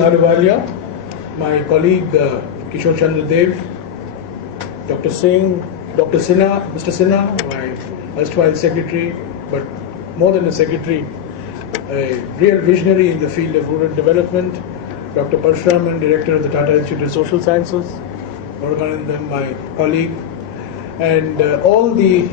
Ahluwalia, my colleague Kishore Chandra Dev, Dr. Singh, Dr. Sinha, Mr. Sinha, my erstwhile secretary, but more than a secretary, a real visionary in the field of rural development, Dr. Parshuraman, director of the Tata Institute of Social Sciences, Muruganandhan, my colleague, and all the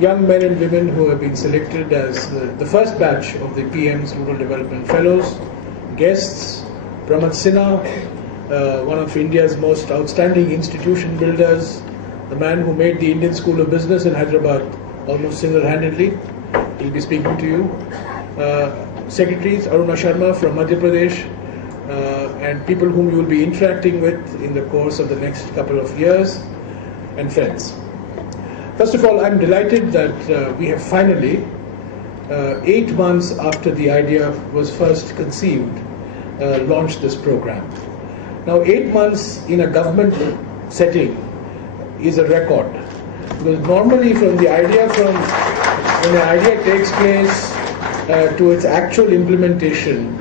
young men and women who have been selected as the first batch of the PM's Rural Development Fellows, guests, Pramod Sinha, one of India's most outstanding institution builders, the man who made the Indian School of Business in Hyderabad almost single-handedly. He'll be speaking to you. Secretaries, Aruna Sharma from Madhya Pradesh, and people whom you will be interacting with in the course of the next couple of years, and friends. First of all, I'm delighted that we have finally, 8 months after the idea was first conceived, launched this program. Now, 8 months in a government setting is a record, because normally when the idea takes place to its actual implementation,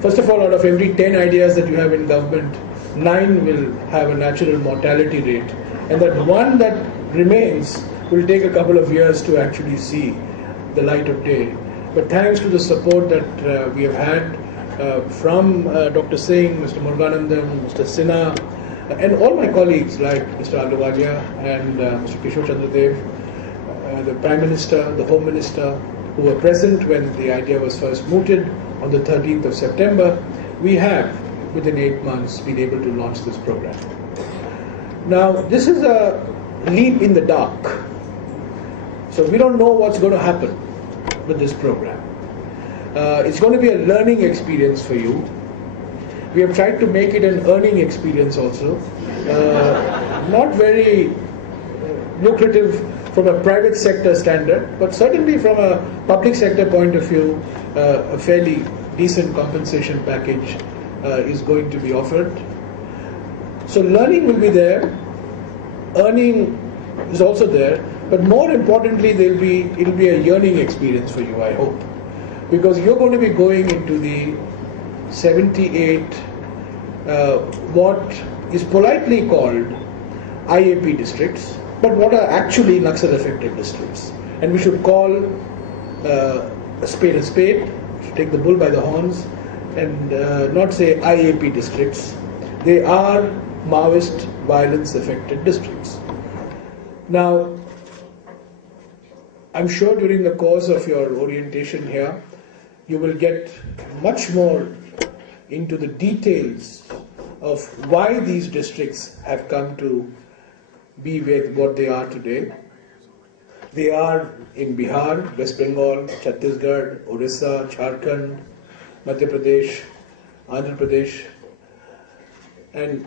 first of all, out of every 10 ideas that you have in government, 9 will have a natural mortality rate, and that one that remains will take a couple of years to actually see the light of day. But thanks to the support that we have had from Dr. Singh, Mr. Muruganandhan, Mr. Sinha, and all my colleagues like Mr. Ahluwalia and Mr. Kishore Chandra Dev, the Prime Minister, the Home Minister, who were present when the idea was first mooted on the 13th of September, we have, within 8 months, been able to launch this program. Now, this is a leap in the dark. So we don't know what's going to happen with this program. It's going to be a learning experience for you. We have tried to make it an earning experience also. Not very lucrative from a private sector standard, but certainly from a public sector point of view, a fairly decent compensation package is going to be offered. So learning will be there, earning is also there, but more importantly, it'll be a yearning experience for you, I hope, because you're going to be going into the 78 what is politely called IAP districts, but what are actually Naxal affected districts, and we should call a spade, we should take the bull by the horns and not say IAP districts. They are Maoist violence affected districts. Now, I'm sure during the course of your orientation here, you will get much more into the details of why these districts have come to be with what they are today. They are in Bihar, West Bengal, Chhattisgarh, Orissa, Jharkhand, Madhya Pradesh, Andhra Pradesh, and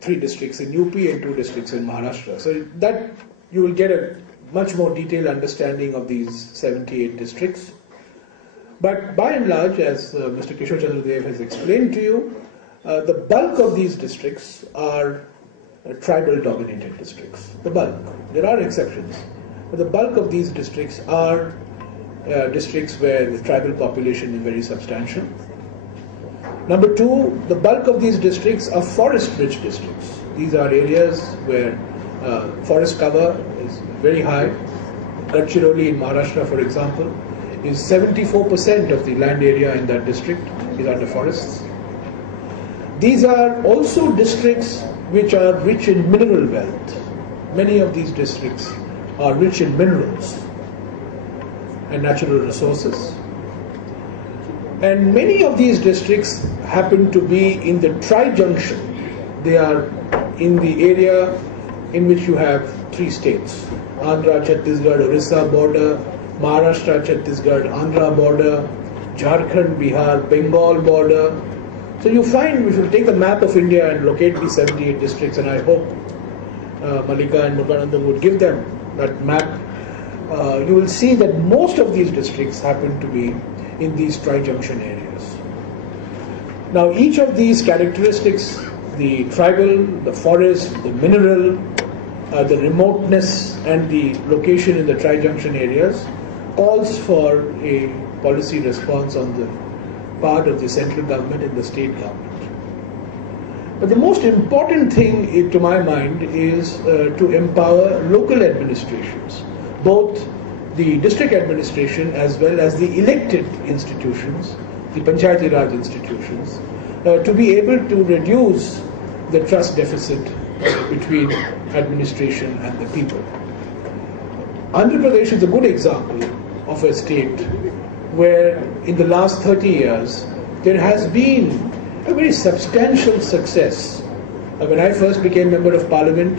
3 districts in UP and 2 districts in Maharashtra. So that you will get a much more detailed understanding of these 78 districts. But by and large, as Mr. Kishore Chandra Dev has explained to you, the bulk of these districts are tribal dominated districts. The bulk. There are exceptions, but the bulk of these districts are districts where the tribal population is very substantial. Number 2, the bulk of these districts are forest-rich districts. These are areas where forest cover is very high. Gadchiroli in Maharashtra, for example, is 74% of the land area in that district is under forests. These are also districts which are rich in mineral wealth. Many of these districts are rich in minerals and natural resources. And many of these districts happen to be in the tri-junction. They are in the area in which you have 3 states, Andhra, Chhattisgarh, Orissa border, Maharashtra, Chhattisgarh, Andhra border, Jharkhand, Bihar, Bengal border. So you find, we should take a map of India and locate these 78 districts, and I hope Malika and Muruganandhan would give them that map. You will see that most of these districts happen to be in these tri-junction areas. Now, each of these characteristics, the tribal, the forest, the mineral, the remoteness and the location in the tri-junction areas, calls for a policy response on the part of the central government and the state government. But the most important thing, to my mind, is to empower local administrations, both the district administration as well as the elected institutions, the Panchayati Raj institutions, to be able to reduce the trust deficit between administration and the people. Andhra Pradesh is a good example of a state where in the last 30 years there has been a very substantial success. When I first became Member of Parliament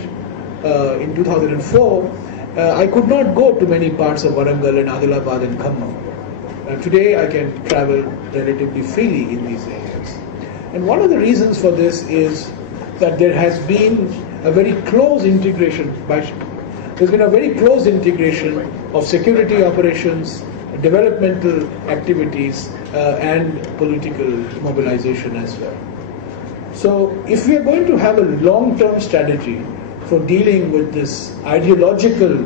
in 2004, I could not go to many parts of Warangal and Adilabad and Khammam. Today I can travel relatively freely in these areas. And one of the reasons for this is that there has been a very close integration of security operations, developmental activities, and political mobilization as well. So if we are going to have a long-term strategy for dealing with this ideological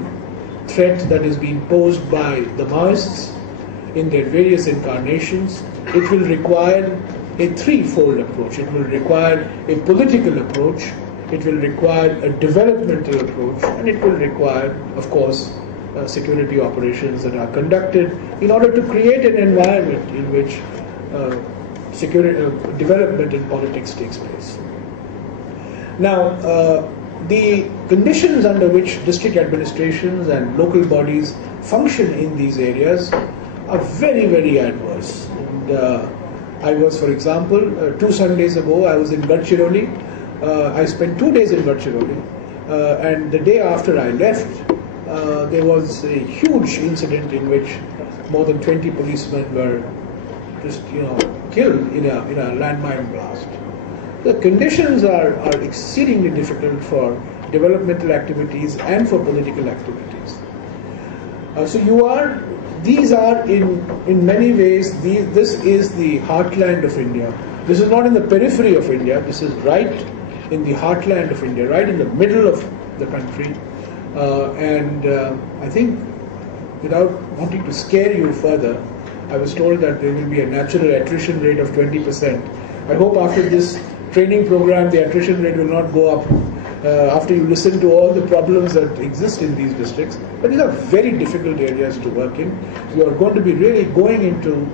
threat that is being posed by the maoists in their various incarnations, it will require a threefold approach. It will require a political approach, it will require a developmental approach, and it will require, of course, security operations that are conducted in order to create an environment in which development in politics takes place. Now, the conditions under which district administrations and local bodies function in these areas are very, very adverse. And, I was, for example, 2 Sundays ago, I was in Gadchiroli. I spent 2 days in Gadchiroli, and the day after I left, there was a huge incident in which more than 20 policemen were just, killed in a landmine blast. The conditions are exceedingly difficult for developmental activities and for political activities. These are in many ways, this is the heartland of India. This is not in the periphery of India, this is right in the heartland of India, right in the middle of the country. I think, without wanting to scare you further, I was told that there will be a natural attrition rate of 20%. I hope after this training program the attrition rate will not go up after you listen to all the problems that exist in these districts. But these are very difficult areas to work in. You are going to be really going into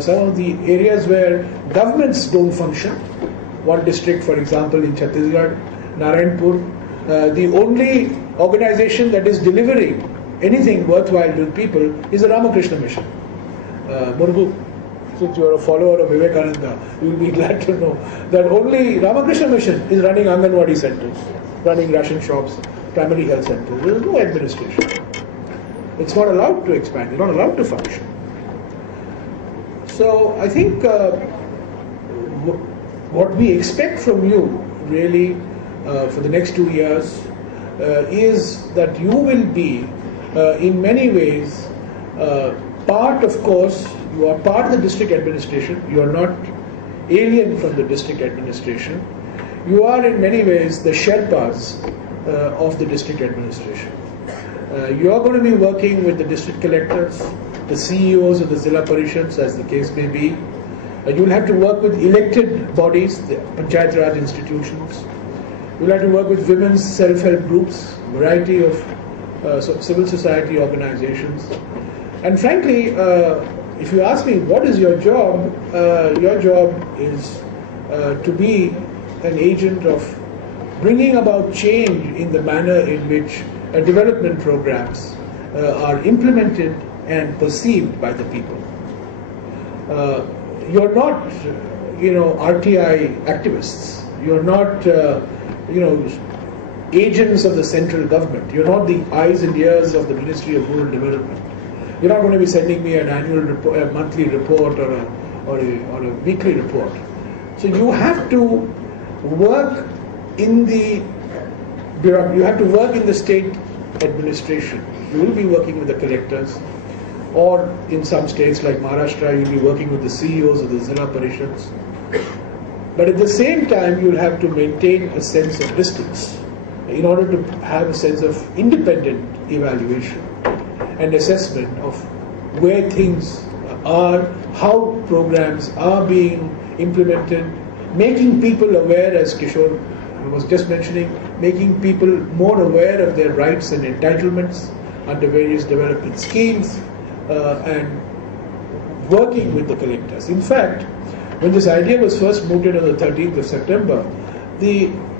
some of the areas where governments don't function. One district, for example, in Chhattisgarh, Narayanpur, the only organization that is delivering anything worthwhile to people is the Ramakrishna Mission. Murgu, since you are a follower of Vivekananda, you will be glad to know that only Ramakrishna Mission is running Anganwadi centers, running ration shops, primary health centers. There is no administration. It's not allowed to expand, it's not allowed to function. So I think what we expect from you really for the next 2 years is that you will be in many ways part, of course, you are part of the district administration, you are not alien from the district administration, you are in many ways the Sherpas of the district administration. You are going to be working with the district collectors, the CEOs of the Zilla Parishads, as the case may be. You will have to work with elected bodies, the Panchayat Raj institutions. You will have to work with women's self-help groups, variety of civil society organizations. And frankly, if you ask me what is your job is to be an agent of bringing about change in the manner in which development programs are implemented and perceived by the people. You're not, RTI activists. You're not, agents of the central government. You're not the eyes and ears of the Ministry of Rural Development. You're not going to be sending me an annual report, a monthly report, or a weekly report. So you have to work in the state administration. You will be working with the collectors, or in some states like Maharashtra, you'll be working with the CEOs of the Zilla Parishads. But at the same time, you'll have to maintain a sense of distance in order to have a sense of independent evaluation and assessment of where things are how programs are being implemented, making people aware, as Kishore was just mentioning, making people more aware of their rights and entitlements under various development schemes, and working with the collectors. In fact, when this idea was first mooted on the 13th of September,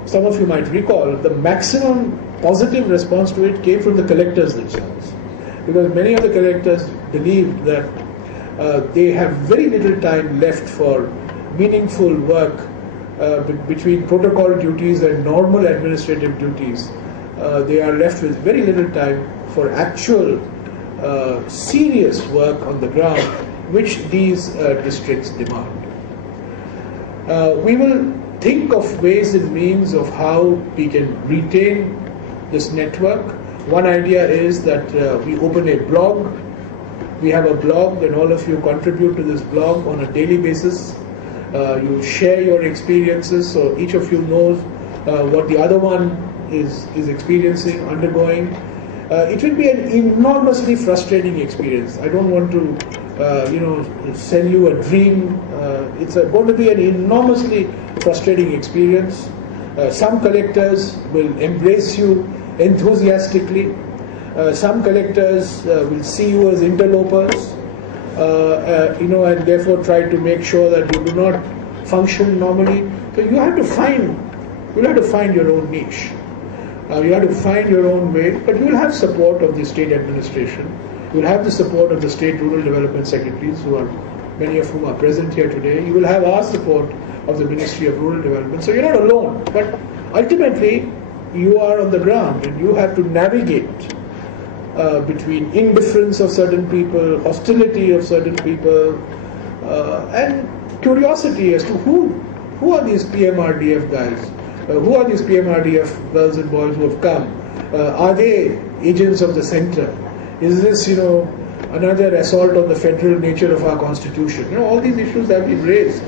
some of you might recall, the maximum positive response to it came from the collectors themselves. Because many of the collectors believed that they have very little time left for meaningful work between protocol duties and normal administrative duties. They are left with very little time for actual serious work on the ground, which these districts demand. We will think of ways and means of how we can retain this network. One idea is that we open a blog. We have a blog and all of you contribute to this blog on a daily basis. You share your experiences so each of you knows what the other one is experiencing, undergoing. It will be an enormously frustrating experience. I don't want to sell you a dream. It's going to be an enormously frustrating experience. Some collectors will embrace you enthusiastically. Some collectors will see you as interlopers, and therefore try to make sure that you do not function normally. So you have to find your own niche. You have to find your own way, but you will have support of the state administration. You will have the support of the state rural development secretaries, many of whom are present here today. You will have our support of the Ministry of Rural Development. So you're not alone, but ultimately you are on the ground and you have to navigate between indifference of certain people, hostility of certain people, and curiosity as to who are these PMRDF guys? Who are these PMRDF girls and boys who have come? Are they agents of the center? Is this, another assault on the federal nature of our constitution? All these issues have been raised.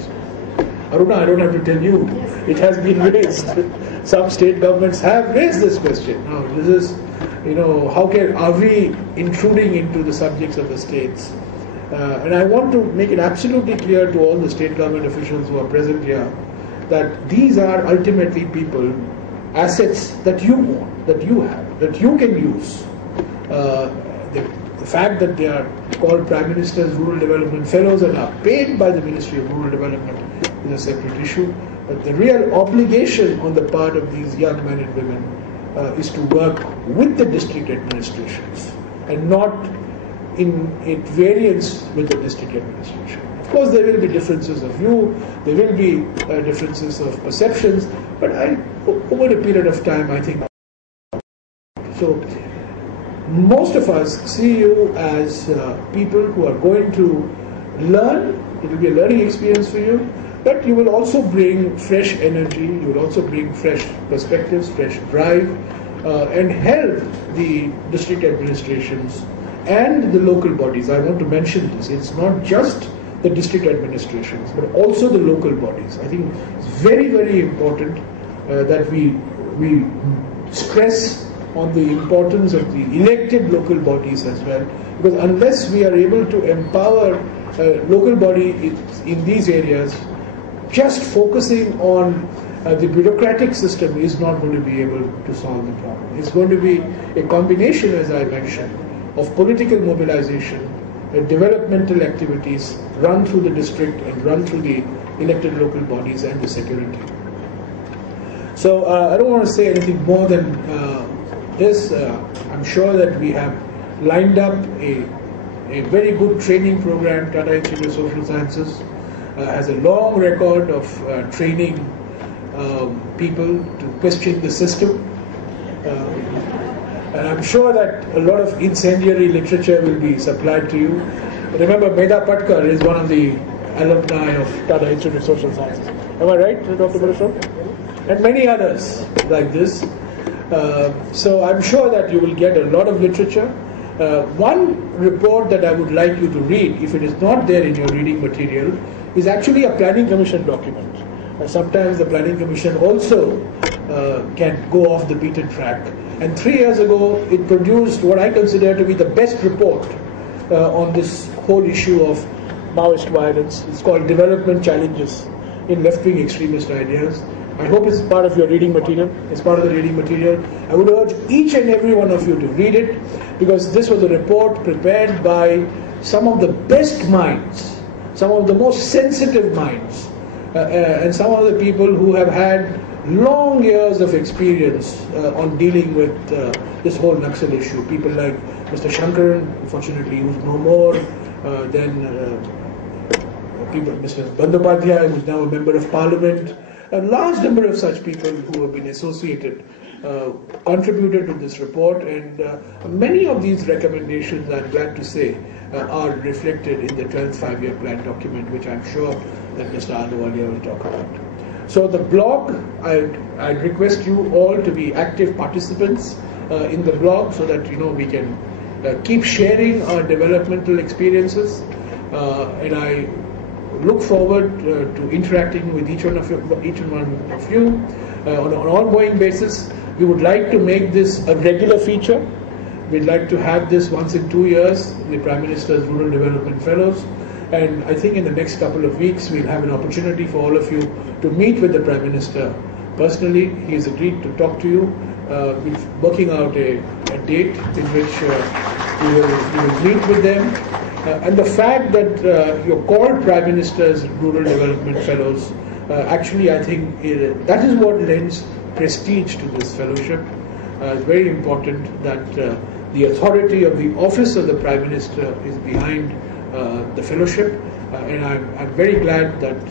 Aruna, I don't have to tell you, it has been raised. Some state governments have raised this question. Now, this is, are we intruding into the subjects of the states? And I want to make it absolutely clear to all the state government officials who are present here that these are ultimately people, assets that you own, that you have, that you can use. The fact that they are called Prime Minister's Rural Development Fellows and are paid by the Ministry of Rural Development is a separate issue. But the real obligation on the part of these young men and women is to work with the district administrations and not in variance with the district administration. Of course, there will be differences of view, there will be differences of perceptions, but over a period of time, I think. So, most of us see you as people who are going to learn. It will be a learning experience for you, but you will also bring fresh energy, you will also bring fresh perspectives, fresh drive, and help the district administrations and the local bodies. I want to mention this. It's not just the district administrations, but also the local bodies. I think it's very, very important that we stress on the importance of the elected local bodies as well, because unless we are able to empower local body in these areas, just focusing on the bureaucratic system is not going to be able to solve the problem. It's going to be a combination, as I mentioned, of political mobilization, developmental activities run through the district and run through the elected local bodies and the security. So I don't want to say anything more than this. I'm sure that we have lined up a very good training program. Tata Institute of Social Sciences has a long record of training people to question the system. And I'm sure that a lot of incendiary literature will be supplied to you. Remember, Meda Patkar is one of the alumni of Tata Institute of Social Sciences. Am I right, Dr. Parashar? And many others like this. So I'm sure that you will get a lot of literature. One report that I would like you to read, if it is not there in your reading material, is actually a planning commission document. Sometimes the planning commission also can go off the beaten track. And 3 years ago, it produced what I consider to be the best report on this whole issue of Maoist violence. It's called Development Challenges in Left-Wing Extremist Ideas. I hope it's part of your reading material. It's part of the reading material. I would urge each and every one of you to read it, because this was a report prepared by some of the best minds, some of the most sensitive minds, and some of the people who have had long years of experience on dealing with this whole Naxal issue. People like Mr. Shankaran, unfortunately, who's no more, Mr. Bandyopadhyay, who's now a member of Parliament. A large number of such people who have been associated contributed to this report, and many of these recommendations, I'm glad to say, are reflected in the 12th five-year plan document, which I'm sure that Mr. Ahluwalia will talk about. So the blog, I'd request you all to be active participants in the blog, so that we can keep sharing our developmental experiences, and I look forward to interacting with each one of you on an ongoing basis. We would like to make this a regular feature. We'd like to have this once in 2 years, the Prime Minister's Rural Development Fellows. And I think in the next couple of weeks, we'll have an opportunity for all of you to meet with the Prime Minister personally. He has agreed to talk to you. We're working out a date in which we will meet with them. And the fact that you're called Prime Minister's Rural Development Fellows, actually I think that is what lends prestige to this fellowship. It's very important that the authority of the office of the Prime Minister is behind the fellowship, and I'm very glad that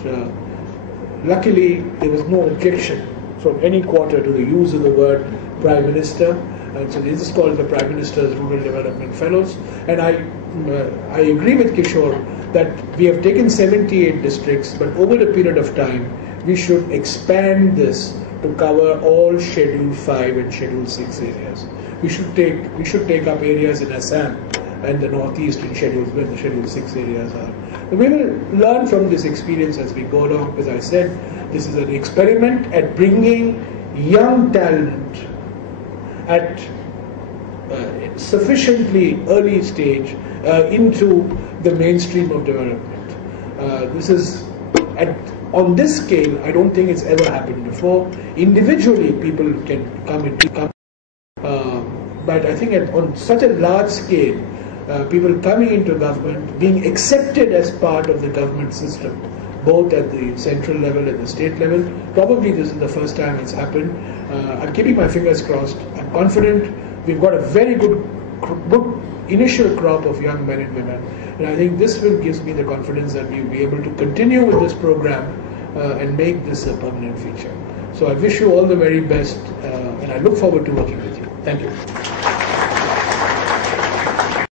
luckily there was no objection from any quarter to the use of the word Prime Minister, and so this is called the Prime Minister's Rural Development Fellows. And I agree with Kishore that we have taken 78 districts, but over a period of time we should expand this to cover all Schedule 5 and Schedule 6 areas. We should take up areas in Assam and the northeast in where the Schedule 6 areas are. But we will learn from this experience as we go along. As I said, this is an experiment at bringing young talent at sufficiently early stage into the mainstream of development. This is on this scale, I don't think it's ever happened before. Individually, people can come, but I think on such a large scale, people coming into government, being accepted as part of the government system, both at the central level and the state level. Probably this is the first time it's happened. I'm keeping my fingers crossed. I'm confident. We've got a very good initial crop of young men and women, and I think this gives me the confidence that we'll be able to continue with this program and make this a permanent feature. So I wish you all the very best, and I look forward to working with you. Thank you.